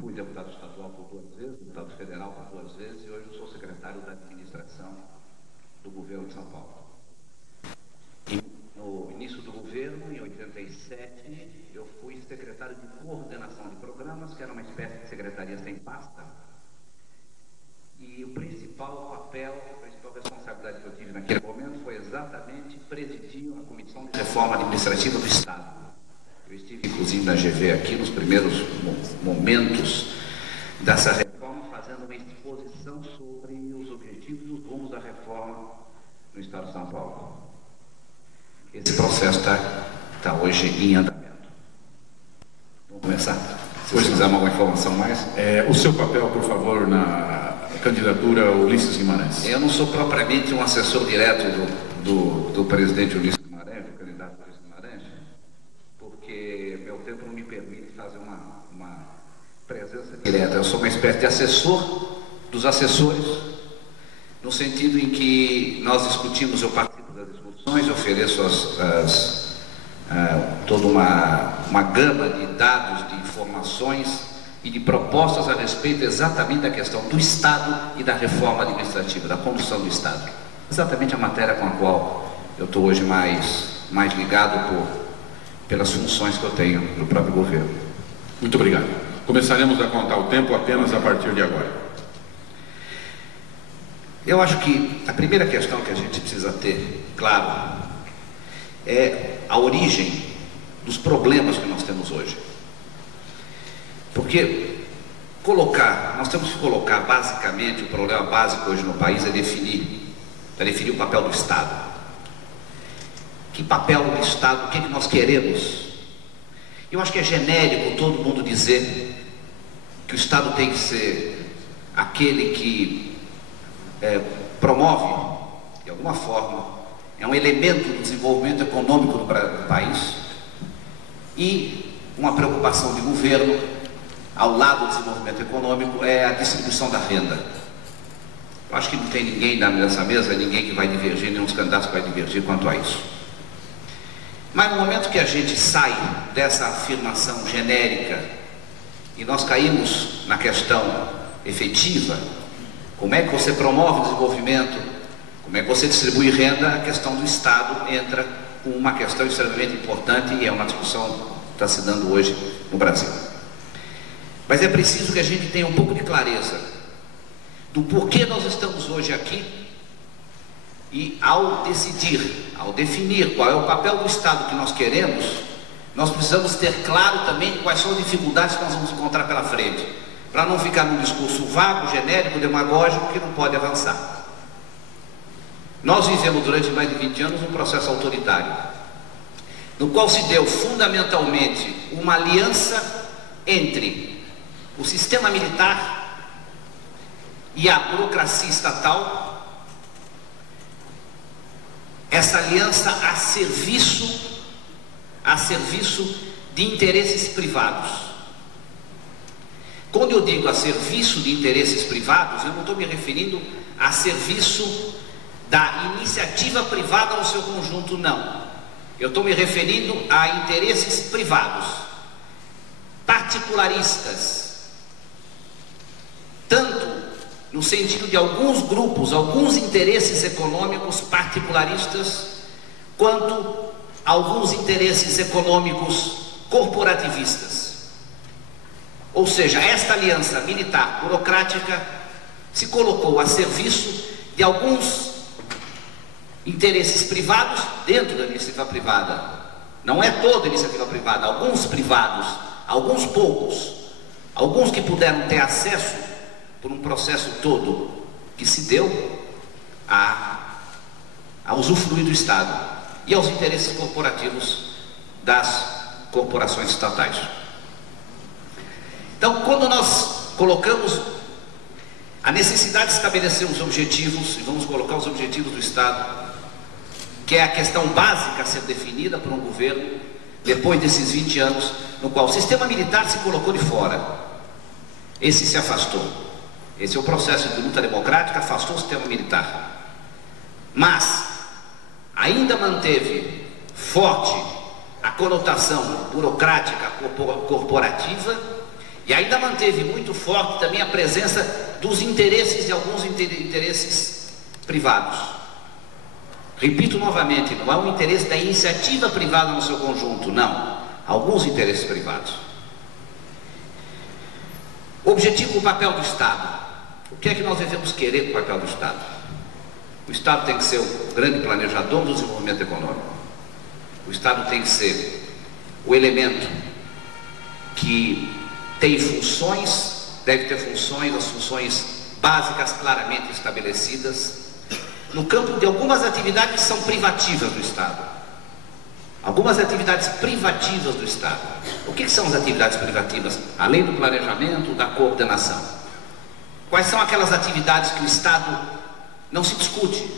fui deputado estadual por 2 vezes, deputado federal por 2 vezes, e hoje eu sou secretário da administração do governo de São Paulo. No início do governo, em 87, eu fui secretário de coordenação de programas, que era uma espécie de secretaria sem pasta. E o principal papel, a principal responsabilidade que eu tive naquele momento foi exatamente presidir a Comissão de Reforma Administrativa do Estado. Eu estive, inclusive, na GV aqui, nos primeiros momentos dessa reforma, fazendo uma exposição sobre os objetivos e os rumos da reforma no Estado de São Paulo. Esse processo está hoje em andamento. Vamos começar? Se você quiser alguma informação mais. O seu papel, por favor, na candidatura Ulisses Guimarães. Eu não sou propriamente um assessor direto do presidente Ulisses Guimarães, do candidato Ulisses Guimarães, porque meu tempo não me permite fazer uma presença direta. Eu sou uma espécie de assessor dos assessores, no sentido em que nós discutimos, eu participo das discussões, eu ofereço toda uma gama de dados, de informações e de propostas a respeito exatamente da questão do Estado e da reforma administrativa, da condução do Estado. Exatamente a matéria com a qual eu estou hoje mais ligado pelas funções que eu tenho no próprio governo. Muito obrigado. Começaremos a contar o tempo apenas a partir de agora. Eu acho que a primeira questão que a gente precisa ter, claro, é a origem dos problemas que nós temos hoje. Porque nós temos que colocar basicamente, o problema básico hoje no país é definir o papel do Estado. Que papel do Estado, o que nós queremos? Eu acho que é genérico todo mundo dizer que o Estado tem que ser aquele que promove, de alguma forma, é um elemento do desenvolvimento econômico do país e uma preocupação de governo ao lado do desenvolvimento econômico é a distribuição da renda. Eu acho que não tem ninguém nessa mesa, ninguém que vai divergir, nenhum dos candidatos que vai divergir quanto a isso. Mas no momento que a gente sai dessa afirmação genérica e nós caímos na questão efetiva, como é que você promove o desenvolvimento, como é que você distribui renda, a questão do Estado entra com uma questão extremamente importante e é uma discussão que está se dando hoje no Brasil. Mas é preciso que a gente tenha um pouco de clareza do porquê nós estamos hoje aqui e ao definir qual é o papel do Estado que nós queremos, nós precisamos ter claro também quais são as dificuldades que nós vamos encontrar pela frente, para não ficar num discurso vago, genérico, demagógico, que não pode avançar. Nós vivemos durante mais de 20 anos um processo autoritário, no qual se deu fundamentalmente uma aliança entre o sistema militar e a burocracia estatal, essa aliança a serviço de interesses privados. Quando eu digo a serviço de interesses privados, eu não estou me referindo a serviço da iniciativa privada no seu conjunto, não. Eu estou me referindo a interesses privados, particularistas, tanto no sentido de alguns grupos, alguns interesses econômicos particularistas, quanto alguns interesses econômicos corporativistas. Ou seja, esta aliança militar burocrática se colocou a serviço de alguns interesses privados dentro da iniciativa privada. Não é toda a iniciativa privada, alguns privados, alguns poucos, alguns que puderam ter acesso por um processo todo que se deu a usufruir do Estado e aos interesses corporativos das corporações estatais. Então, quando nós colocamos a necessidade de estabelecer os objetivos, e vamos colocar os objetivos do Estado, que é a questão básica a ser definida por um governo, depois desses 20 anos, no qual o sistema militar se colocou de fora, esse se afastou. Esse é o processo de luta democrática, afastou o sistema militar. Mas ainda manteve forte a conotação burocrática corporativa E ainda manteve muito forte também a presença dos interesses de alguns interesses privados. Repito novamente, não é um interesse da iniciativa privada no seu conjunto, não. Alguns interesses privados. Objetivo do papel do Estado. O que é que nós devemos querer com o papel do Estado? O Estado tem que ser o grande planejador do desenvolvimento econômico. O Estado tem que ser o elemento que tem funções, deve ter funções, as funções básicas claramente estabelecidas, no campo de algumas atividades que são privativas do Estado. Algumas atividades privativas do Estado. O que são as atividades privativas? Além do planejamento, da coordenação. Quais são aquelas atividades que o Estado não se discute?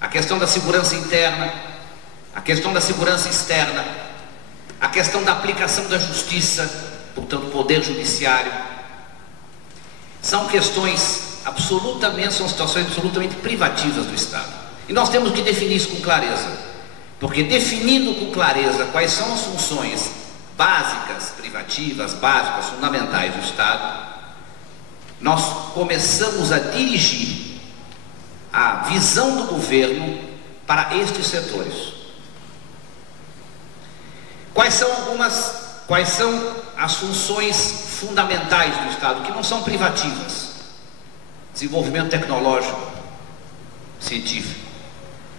A questão da segurança interna, a questão da segurança externa, a questão da aplicação da justiça, portanto, poder judiciário. São questões são situações absolutamente privativas do Estado. E nós temos que definir isso com clareza. Porque definindo com clareza quais são as funções básicas, privativas, básicas, fundamentais do Estado, nós começamos a dirigir a visão do governo para estes setores. Quais são as funções fundamentais do Estado, que não são privativas? Desenvolvimento tecnológico, científico.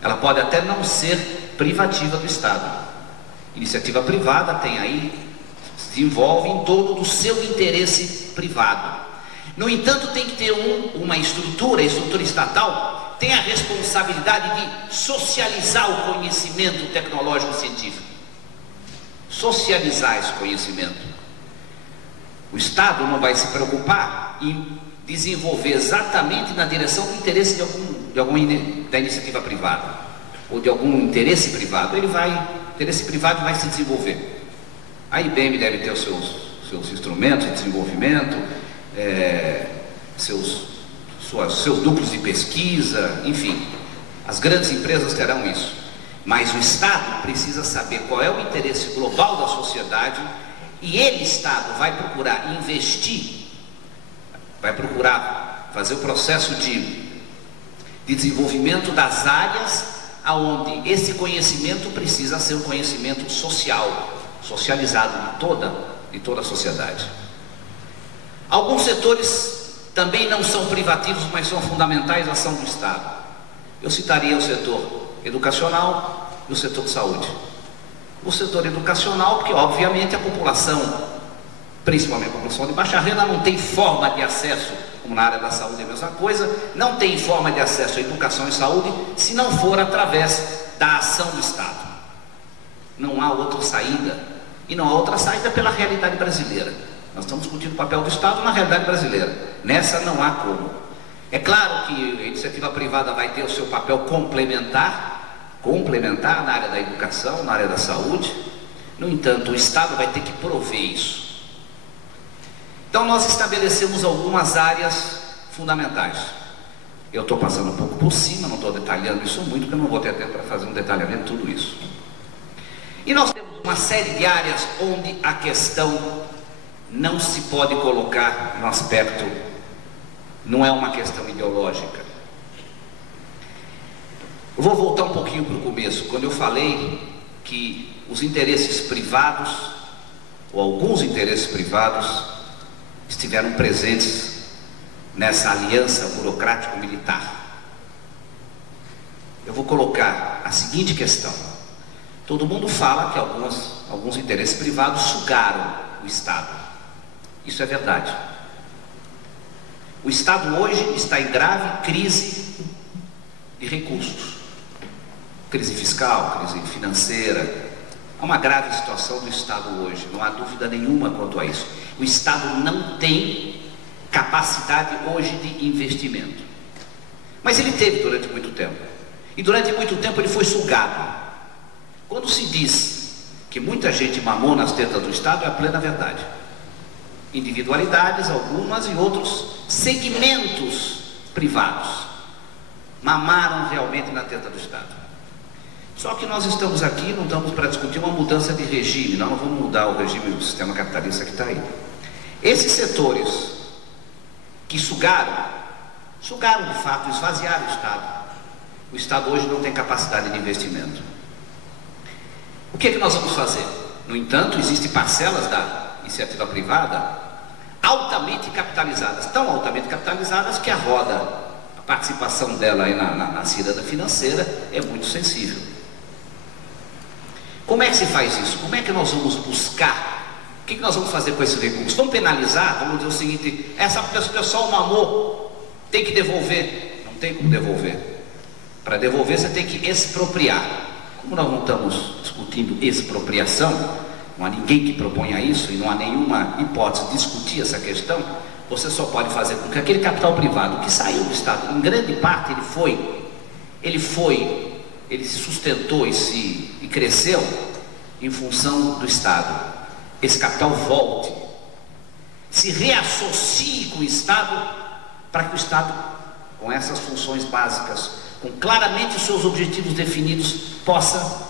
Ela pode até não ser privativa do Estado. Iniciativa privada tem aí, se desenvolve em torno do seu interesse privado. No entanto, tem que ter uma estrutura, a estrutura estatal tem a responsabilidade de socializar o conhecimento tecnológico e científico. Socializar esse conhecimento. O Estado não vai se preocupar em desenvolver exatamente na direção do interesse da iniciativa privada ou de algum interesse privado. Interesse privado vai se desenvolver. A IBM deve ter os seus instrumentos de desenvolvimento, seus núcleos de pesquisa, enfim, as grandes empresas terão isso. Mas o Estado precisa saber qual é o interesse global da sociedade e ele, Estado, vai procurar investir, vai procurar fazer o processo de desenvolvimento das áreas aonde esse conhecimento precisa ser um conhecimento social, socializado de toda a sociedade. Alguns setores também não são privativos, mas são fundamentais à ação do Estado. Eu citaria o setor educacional e o setor de saúde. O setor educacional, porque obviamente a população, principalmente a população de baixa renda, não tem forma de acesso, como na área da saúde é a mesma coisa, não tem forma de acesso à educação e saúde se não for através da ação do Estado. Não há outra saída, e não há outra saída pela realidade brasileira. Nós estamos discutindo o papel do Estado na realidade brasileira. Nessa não há como. É claro que a iniciativa privada vai ter o seu papel complementar na área da educação, na área da saúde. No entanto, o Estado vai ter que prover isso. Então nós estabelecemos algumas áreas fundamentais. Eu estou passando um pouco por cima, não estou detalhando isso muito, porque eu não vou ter tempo para fazer um detalhamento de tudo isso. E nós temos uma série de áreas onde a questão não se pode colocar no aspecto, não é uma questão ideológica. Eu vou voltar um pouquinho para o começo, quando eu falei que os interesses privados, ou alguns interesses privados, estiveram presentes nessa aliança burocrático-militar. Eu vou colocar a seguinte questão. Todo mundo fala que alguns interesses privados sugaram o Estado. Isso é verdade. O Estado hoje está em grave crise de recursos. Crise fiscal, crise financeira. Há uma grave situação do Estado hoje, não há dúvida nenhuma quanto a isso. O Estado não tem capacidade hoje de investimento. Mas ele teve durante muito tempo. E durante muito tempo ele foi sugado. Quando se diz que muita gente mamou nas tetas do Estado, é a plena verdade. Individualidades, algumas, e outros segmentos privados mamaram realmente na teta do Estado. Só que nós estamos aqui, não estamos para discutir uma mudança de regime, nós não vamos mudar o regime do sistema capitalista que está aí. Esses setores que sugaram de fato, esvaziaram o Estado. O Estado hoje não tem capacidade de investimento. O que é que nós vamos fazer? No entanto, existem parcelas da iniciativa privada altamente capitalizadas, tão altamente capitalizadas que a roda, a participação dela aí na ciranda financeira é muito sensível. Como é que se faz isso? Como é que nós vamos buscar? O que nós vamos fazer com esse recurso? Vamos penalizar? Vamos dizer o seguinte: essa pessoa mamou, tem que devolver. Não tem como devolver. Para devolver você tem que expropriar. Como nós não estamos discutindo expropriação, não há ninguém que proponha isso e não há nenhuma hipótese de discutir essa questão, você só pode fazer com que aquele capital privado que saiu do Estado, em grande parte ele se sustentou e cresceu em função do Estado. Esse capital volte, se reassocie com o Estado, para que o Estado, com essas funções básicas, com claramente os seus objetivos definidos, possa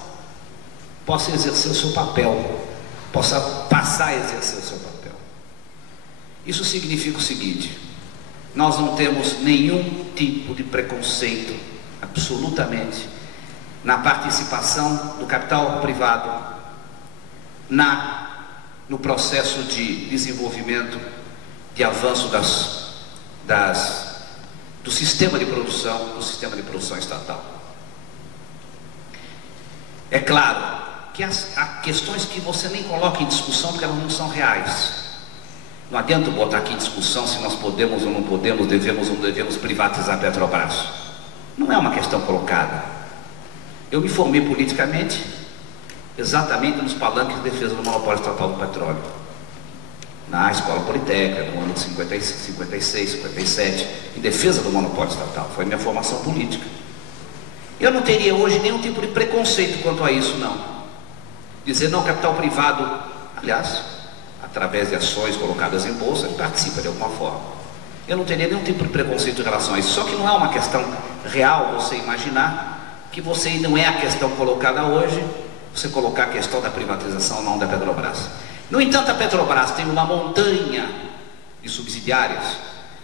exercer o seu papel, possa passar a exercer o seu papel. Isso significa o seguinte: nós não temos nenhum tipo de preconceito, absolutamente, na participação do capital privado no processo de desenvolvimento, de avanço do sistema de produção estatal. É claro que há questões que você nem coloca em discussão porque elas não são reais. Não adianta botar aqui em discussão se nós podemos ou não podemos, devemos ou não devemos privatizar a Petrobras. Não é uma questão colocada. Eu me formei politicamente exatamente nos palanques de defesa do monopólio estatal do petróleo, na Escola Politécnica, no ano de 56, 57, em defesa do monopólio estatal. Foi minha formação política. Eu não teria hoje nenhum tipo de preconceito quanto a isso, não. Dizer, não, capital privado, aliás, através de ações colocadas em bolsa, ele participa de alguma forma. Eu não teria nenhum tipo de preconceito em relação a isso. Só que não é uma questão real você imaginar que você não é a questão colocada hoje, você colocar a questão da privatização ou não da Petrobras. No entanto, a Petrobras tem uma montanha de subsidiárias.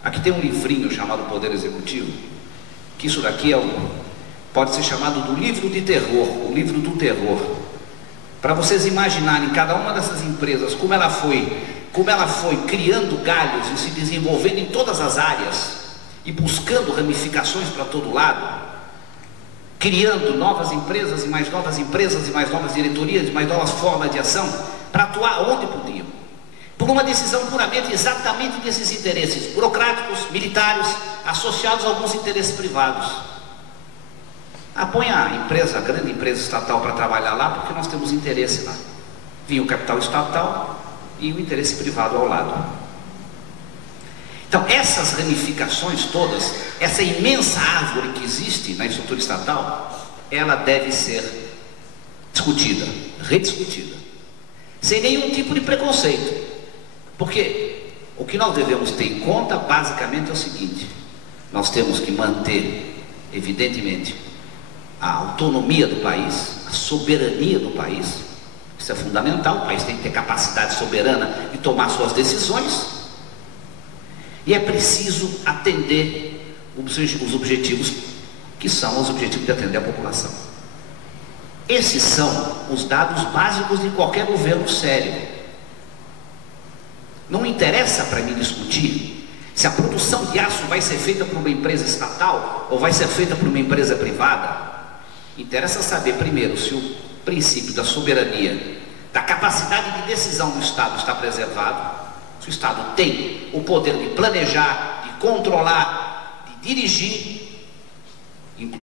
Aqui tem um livrinho chamado Poder Executivo, que isso daqui pode ser chamado do livro de terror, o livro do terror. Para vocês imaginarem cada uma dessas empresas, como ela foi criando galhos e se desenvolvendo em todas as áreas e buscando ramificações para todo lado, criando novas empresas e mais novas empresas e mais novas diretorias e mais novas formas de ação para atuar onde podiam, por uma decisão puramente exatamente desses interesses burocráticos, militares, associados a alguns interesses privados. Põe a grande empresa estatal para trabalhar lá porque nós temos interesse lá. Vinha o capital estatal e o interesse privado ao lado. Então essas ramificações todas, essa imensa árvore que existe na estrutura estatal, ela deve ser discutida, rediscutida, sem nenhum tipo de preconceito. Porque o que nós devemos ter em conta basicamente é o seguinte: nós temos que manter, evidentemente, a autonomia do país, a soberania do país. Isso é fundamental. O país tem que ter capacidade soberana de tomar suas decisões. E é preciso atender os objetivos que são os objetivos de atender a população. Esses são os dados básicos de qualquer governo sério. Não interessa para mim discutir se a produção de aço vai ser feita por uma empresa estatal ou vai ser feita por uma empresa privada. Interessa saber primeiro se o princípio da soberania, da capacidade de decisão do Estado está preservado, se o Estado tem o poder de planejar, de controlar, de dirigir,